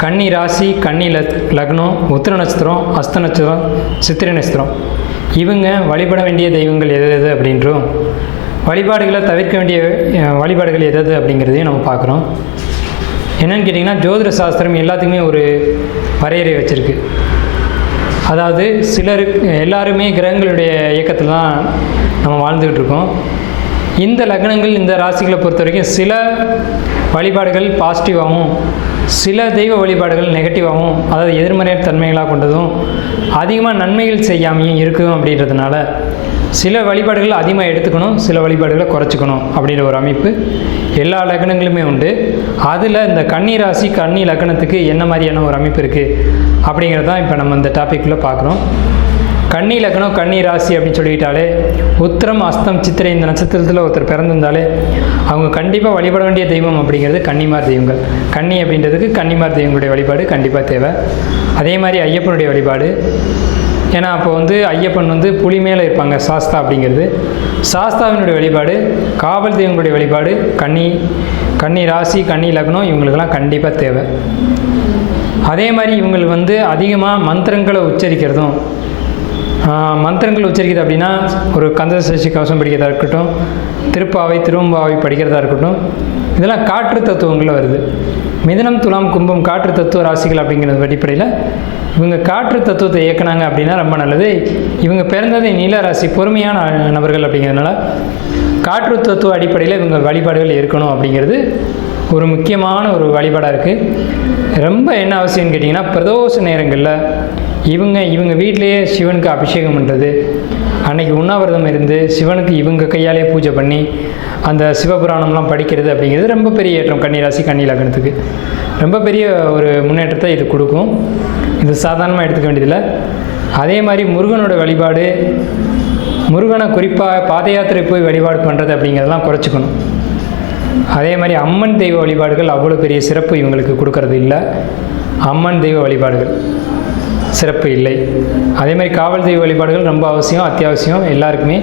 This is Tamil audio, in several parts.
கன்னி ராசி கன்னி லக் லக்னம் உத்திர நட்சத்திரம் அஸ்த நட்சத்திரம் சித்திரை நட்சத்திரம். இவங்க வழிபட வேண்டிய தெய்வங்கள் எது எது அப்படின்றும் வழிபாடுகளை தவிர்க்க வேண்டிய வழிபாடுகள் எது எது அப்படிங்கிறதையும் நம்ம பார்க்குறோம். என்னென்னு கேட்டிங்கன்னா ஜோதிட சாஸ்திரம் எல்லாத்துக்குமே ஒரு வரையறை வச்சுருக்கு. அதாவது சிலருக்கு எல்லாருமே கிரகங்களுடைய இயக்கத்தில் தான் நம்ம வாழ்ந்துக்கிட்டு இருக்கோம். இந்த லக்னங்கள் இந்த ராசிகளை பொறுத்த வரைக்கும் சில வழிபாடுகள் பாசிட்டிவாகவும் சில தெய்வ வழிபாடுகள் நெகட்டிவாகவும் அதாவது எதிர்மறையான தன்மைகளாக கொண்டதும் அதிகமாக நன்மைகள் செய்யாமையும் இருக்கும் அப்படின்றதுனால சில வழிபாடுகள் அதிகமாக எடுத்துக்கணும் சில வழிபாடுகளை குறைச்சிக்கணும் அப்படின்ற ஒரு அமைப்பு எல்லா லக்னங்களுமே உண்டு. அதில் இந்த கன்னி ராசி கன்னி லக்னத்துக்கு என்ன மாதிரியான ஒரு அமைப்பு இருக்குது அப்படிங்கிறது தான் இப்போ நம்ம இந்த டாப்பிக்கில் பார்க்குறோம். கன்னி லக்னம் கன்னி ராசி அப்படின்னு சொல்லிக்கிட்டாலே உத்திரம் அஸ்தம் சித்திரை இந்த நட்சத்திரத்தில் ஒருத்தர் பிறந்திருந்தாலே அவங்க கண்டிப்பாக வழிபட வேண்டிய தெய்வம் அப்படிங்கிறது கன்னிமார் தெய்வங்கள். கன்னி அப்படின்றதுக்கு கன்னிமார் தெய்வங்களுடைய வழிபாடு கண்டிப்பாக தேவை. அதே மாதிரி ஐயப்பனுடைய வழிபாடு. ஏன்னா அப்போ வந்து ஐயப்பன் வந்து புலி மேலே இருப்பாங்க சாஸ்தா அப்படிங்கிறது. சாஸ்தாவினுடைய வழிபாடு காவல் தெய்வங்களுடைய வழிபாடு கன்னி கன்னி ராசி கன்னி லக்னம் இவங்களுக்கெல்லாம் கண்டிப்பாக தேவை. அதே மாதிரி இவங்களுக்கு வந்து அதிகமாக மந்திரங்களை உச்சரிக்கிறதும் மந்திரங்கள் உச்சரிக்கிறது அப்படின்னா ஒரு கந்த சஷ்டி கவசம் படிக்கிறதா இருக்கட்டும் திருப்பாவை திருவம்பாவை படிக்கிறதா இருக்கட்டும் இதெல்லாம் காற்று தத்துவங்களில் வருது. மிதனம் துலாம் கும்பம் காற்று தத்துவ ராசிகள் அப்படிங்கிறது அடிப்படையில் இவங்க காற்று தத்துவத்தை இயக்குனாங்க அப்படின்னா ரொம்ப நல்லது. இவங்க பிறந்தது நீல ராசி பொறுமையான நபர்கள் அப்படிங்கிறதுனால காற்று தத்துவ அடிப்படையில் இவங்க வழிபாடுகள் இருக்கணும் அப்படிங்கிறது ஒரு முக்கியமான ஒரு வழிபாடாக இருக்குது ரொம்ப என்ன அவசியம்னு கேட்டிங்கன்னா பிரதோஷ நேரங்களில் இவங்க இவங்க வீட்டிலேயே சிவனுக்கு அபிஷேகம் பண்ணுறது அன்னைக்கு உண்ணாவிரதம் இருந்து சிவனுக்கு இவங்க கையாலே பூஜை பண்ணி அந்த சிவபுராணம்லாம் படிக்கிறது அப்படிங்கிறது ரொம்ப பெரிய ஏற்றம் கன்னிராசி கன்னிலகணத்துக்கு ரொம்ப பெரிய ஒரு முன்னேற்றத்தை இது கொடுக்கும். இது சாதாரணமாக எடுத்துக்க வேண்டியதில்லை. அதே மாதிரி முருகனோட வழிபாடு முருகனை குறிப்பாக பாத யாத்திரை போய் வழிபாடு பண்ணுறது அப்படிங்கிறதெல்லாம் குறைச்சிக்கணும். அதே மாதிரி அம்மன் தெய்வ வழிபாடுகள் அவ்வளோ பெரிய சிறப்பு இவங்களுக்கு கொடுக்கறது இல்லை. அம்மன் தெய்வ வழிபாடுகள் சிறப்பு இல்லை. அதே மாதிரி காவல் தெய்வ வழிபாடுகள் ரொம்ப அவசியம் அத்தியாவசியம் எல்லாருக்குமே.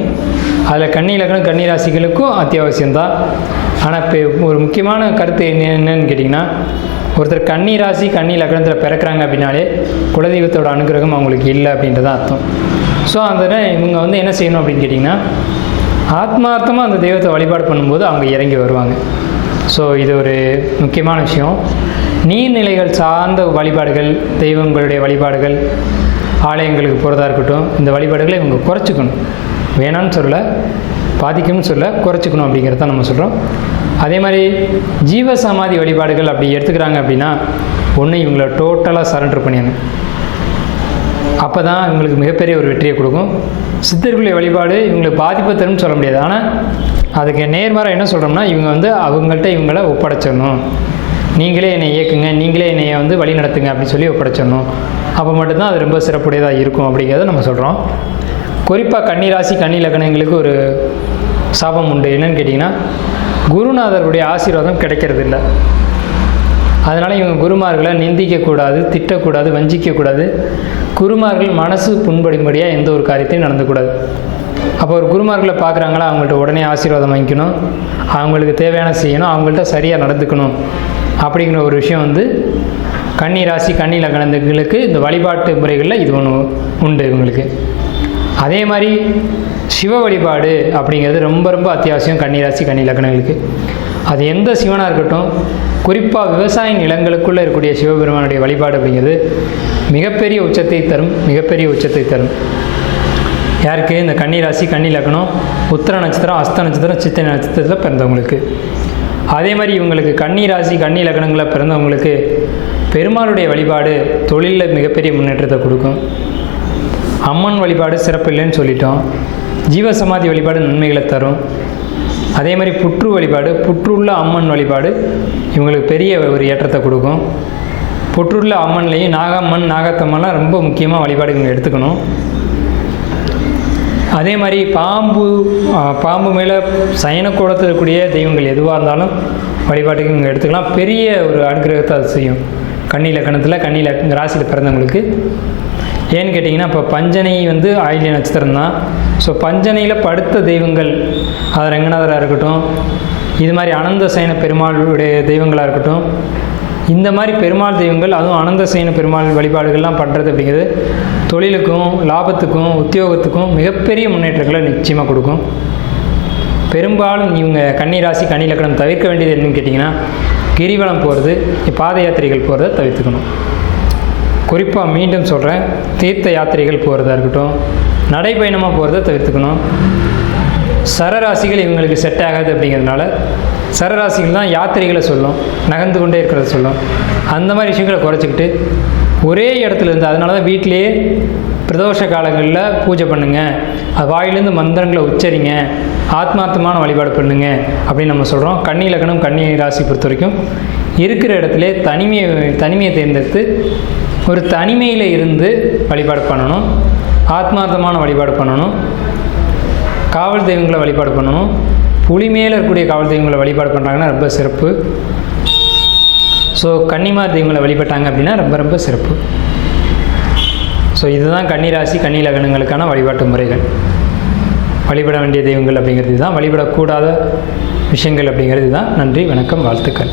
அதில் கன்னி இலக்கணம் கன்னி ராசிகளுக்கும் அத்தியாவசியம்தான். ஆனால் இப்போ ஒரு முக்கியமான கருத்து என்ன என்னன்னு கேட்டிங்கன்னா ஒருத்தர் கன்னி ராசி கன்னி லக்னத்தில் பிறக்கிறாங்க அப்படின்னாலே குலதெய்வத்தோட அனுகிரகம் அவங்களுக்கு இல்லை அப்படின்றது தான் அர்த்தம். ஸோ அந்த இவங்க வந்து என்ன செய்யணும் அப்படின்னு கேட்டிங்கன்னா ஆத்மார்த்தமாக அந்த தெய்வத்தை வழிபாடு பண்ணும்போது அவங்க இறங்கி வருவாங்க. ஸோ இது ஒரு முக்கியமான விஷயம். நீர்நிலைகள் சார்ந்த வழிபாடுகள் தெய்வங்களுடைய வழிபாடுகள் ஆலயங்களுக்கு போகிறதா இருக்கட்டும் இந்த வழிபாடுகளை இவங்க குறைச்சிக்கணும். வேணான்னு சொல்ல பாதிக்கும்னு சொல்ல குறைச்சிக்கணும் அப்படிங்கிறத நம்ம சொல்கிறோம் அதே மாதிரி ஜீவ சமாதி வழிபாடுகள் அப்படி எடுத்துக்கிறாங்க அப்படின்னா ஒன்று இவங்களை டோட்டலாக சரண்டர் பண்ணிடணும். அப்போ தான் இவங்களுக்கு மிகப்பெரிய ஒரு வெற்றியை கொடுக்கும். சித்தர்களுடைய வழிபாடு இவங்களுக்கு பாதிப்பை தரும்னு சொல்ல முடியாது. ஆனால் அதுக்கு நேர்மாராக என்ன சொல்கிறோம்னா இவங்க வந்து அவங்கள்ட்ட இவங்கள ஒப்படைச்சிடணும். நீங்களே என்னை இயக்குங்க நீங்களே என்னை வந்து வழி நடத்துங்க அப்படின்னு சொல்லி ஒப்படைச்சிடணும். அப்போ மட்டும்தான் அது ரொம்ப சிறப்புடையதாக இருக்கும் அப்படிங்கிறத நம்ம சொல்கிறோம் குறிப்பாக கன்னிராசி கன்னி லக்னங்களுக்கு ஒரு சாபம் உண்டு. என்னன்னு கேட்டிங்கன்னா குருநாதருடைய ஆசீர்வாதம் கிடைக்கிறது இல்லை அதனால் இவங்க குருமார்களை நிந்திக்கக்கூடாது திட்டக்கூடாது வஞ்சிக்கக்கூடாது. குருமார்கள் மனசு புண்படும்படியாக எந்த ஒரு காரியத்தையும் நடந்துக்கூடாது. அப்போ ஒரு குருமார்களை பார்க்குறாங்களா அவங்கள்ட்ட உடனே ஆசீர்வாதம் வாங்கிக்கணும். அவங்களுக்கு தேவையான செய்யணும் அவங்கள்ட்ட சரியாக நடந்துக்கணும். அப்படிங்கிற ஒரு விஷயம் வந்து கன்னி ராசி கன்னி கலந்தவங்களுக்கு இந்த வழிபாட்டு முறைகளில் இது ஒன்று உண்டு இவங்களுக்கு. அதே மாதிரி சிவ வழிபாடு அப்படிங்கிறது ரொம்ப ரொம்ப அத்தியாவசியம் கன்னிராசி கன்னி லக்னங்களுக்கு. அது எந்த சிவனாக இருக்கட்டும் குறிப்பாக விவசாய நிலங்களுக்குள்ளே இருக்கக்கூடிய சிவபெருமானுடைய வழிபாடு அப்படிங்கிறது மிகப்பெரிய உச்சத்தை தரும் மிகப்பெரிய உச்சத்தை தரும். யாருக்கு? இந்த கன்னி ராசி கன்னி லக்னம் உத்திர நட்சத்திரம் அஸ்த நட்சத்திரம் சித்திரை நட்சத்திரத்தில் பிறந்தவங்களுக்கு. அதே மாதிரி இவங்களுக்கு கன்னிராசி கன்னி லக்னங்களில் பிறந்தவங்களுக்கு பெருமாளுடைய வழிபாடு தொழிலில் மிகப்பெரிய முன்னேற்றத்தை கொடுக்கும். அம்மன் வழிபாடு சிறப்பு இல்லைன்னு சொல்லிட்டோம். ஜீவசமாதி வழிபாடு நன்மைகளை தரும். அதே மாதிரி புற்று வழிபாடு புற்றுள்ள அம்மன் வழிபாடு இவங்களுக்கு பெரிய ஒரு ஏற்றத்தை கொடுக்கும். புற்றுள்ள அம்மன்லேயும் நாகம்மன் நாகத்தம்மன்லாம் ரொம்ப முக்கியமாக வழிபாடு இவங்க எடுத்துக்கணும். அதே மாதிரி பாம்பு பாம்பு மேலே சயனக்கூடத்தில் இருக்கக்கூடிய தெய்வங்கள் எதுவாக இருந்தாலும் வழிபாட்டுக்கு இவங்க எடுத்துக்கலாம். பெரிய ஒரு அனுகிரகத்தை அது செய்யும். கன்னி லக்கணத்தில் கண்ணியில் ராசியில் பிறந்தவங்களுக்கு. ஏன்னு கேட்டிங்கன்னா இப்போ பஞ்சனை வந்து ஆயிலிய நட்சத்திரம் தான். ஸோ பஞ்சனையில் படுத்த தெய்வங்கள் அது ரங்கநாதராக இருக்கட்டும் இது மாதிரி அனந்த சயன பெருமாளுடைய தெய்வங்களாக இருக்கட்டும் இந்த மாதிரி பெருமாள் தெய்வங்கள் அதுவும் அனந்த சயன பெருமாள் வழிபாடுகள்லாம் பண்ணுறது அப்படிங்கிறது தொழிலுக்கும் லாபத்துக்கும் உத்தியோகத்துக்கும் மிகப்பெரிய முன்னேற்றங்களை நிச்சயமாக கொடுக்கும். பெரும்பாலும் இவங்க கன்னி ராசி கன்னி லக்கணம் தவிர்க்க வேண்டியது என்னன்னு கேட்டிங்கன்னா கிரிவலம் போகிறது பாத யாத்திரைகள் போகிறத தவிர்த்துக்கணும். குறிப்பாக மீண்டும் சொல்கிறேன் தீர்த்த யாத்திரைகள் போகிறதா இருக்கட்டும் நடைப்பயணமாக போகிறத தவிர்த்துக்கணும். சரராசிகள் இவங்களுக்கு செட் ஆகாது அப்படிங்கிறதுனால சரராசிகள் தான் யாத்திரைகளை சொல்லும் நகர்ந்து கொண்டே இருக்கிறத சொல்லும். அந்த மாதிரி விஷயங்களை குறைச்சிக்கிட்டு ஒரே இடத்துல இருந்து அதனால தான் வீட்டிலேயே பிரதோஷ காலங்களில் பூஜை பண்ணுங்கள் அது வாயிலேருந்து மந்திரங்களை உச்சரிங்க. ஆத்மார்த்தமான வழிபாடு பண்ணுங்க. அப்படின்னு நம்ம சொல்கிறோம் கன்னி லக்னம் கன்னி ராசி பொறுத்த வரைக்கும் இருக்கிற இடத்துல தனிமையை தனிமையை தேர்ந்தெடுத்து ஒரு தனிமையில் இருந்து வழிபாடு பண்ணணும். ஆத்மார்த்தமான வழிபாடு பண்ணணும். காவல் தெய்வங்களை வழிபாடு பண்ணணும். புலி மேலே இருக்கக்கூடிய காவல் தெய்வங்களை வழிபாடு பண்ணுறாங்கன்னா ரொம்ப சிறப்பு. ஸோ கன்னிமார் தெய்வங்களை வழிபட்டாங்க அப்படின்னா ரொம்ப ரொம்ப சிறப்பு. ஸோ இதுதான் கன்னிராசி கன்னி லகனங்களுக்கான வழிபாட்டு முறைகள். வழிபட வேண்டிய தெய்வங்கள் அப்படிங்கிறது தான் வழிபடக்கூடாத விஷயங்கள் அப்படிங்கிறது தான் நன்றி வணக்கம் வாழ்த்துக்கள்.